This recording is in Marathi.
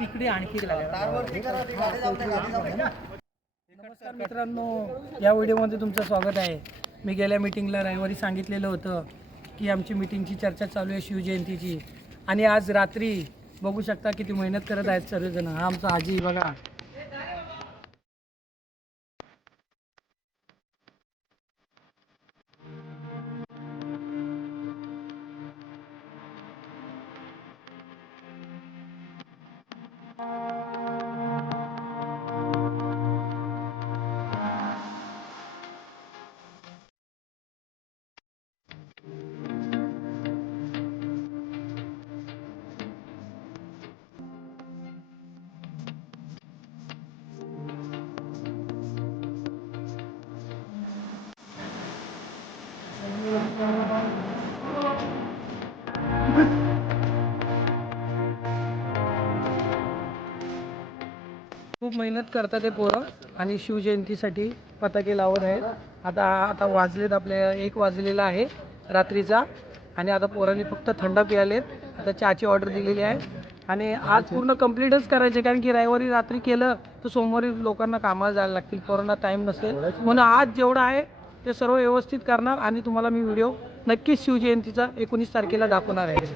तिकडे आणखी नमस्कार मित्रांनो, या व्हिडिओमध्ये तुमचं स्वागत आहे. मी गेल्या मीटिंगला रविवारी सांगितलेलं होतं की आमची मीटिंगची चर्चा चालू आहे शिवजयंतीची, आणि आज रात्री बघू शकता किती मेहनत करत आहेत सर्वजण. हा आमचा आजी बघा. खूप मेहनत करतात ते पोरं आणि शिवजयंतीसाठी पताके लावत आहेत. आता वाजलेत, आपल्या 1 वाजलेला आहे रात्रीचा, आणि आता पोरांनी फक्त थंड प्यायलेत. आता चहाची ऑर्डर दिलेली आहे आणि आज पूर्ण कंप्लीटच करायचे, कारण की रविवारी रात्री केलं तर सोमवारी लोकांना कामाला जायला लागतील, पोरांना टाईम नसेल. म्हणून आज जेवढं आहे ते सर्व व्यवस्थित करणार आणि तुम्हाला मी व्हिडिओ नक्कीच शिवजयंतीचा 19 तारखेला दाखवणार आहे.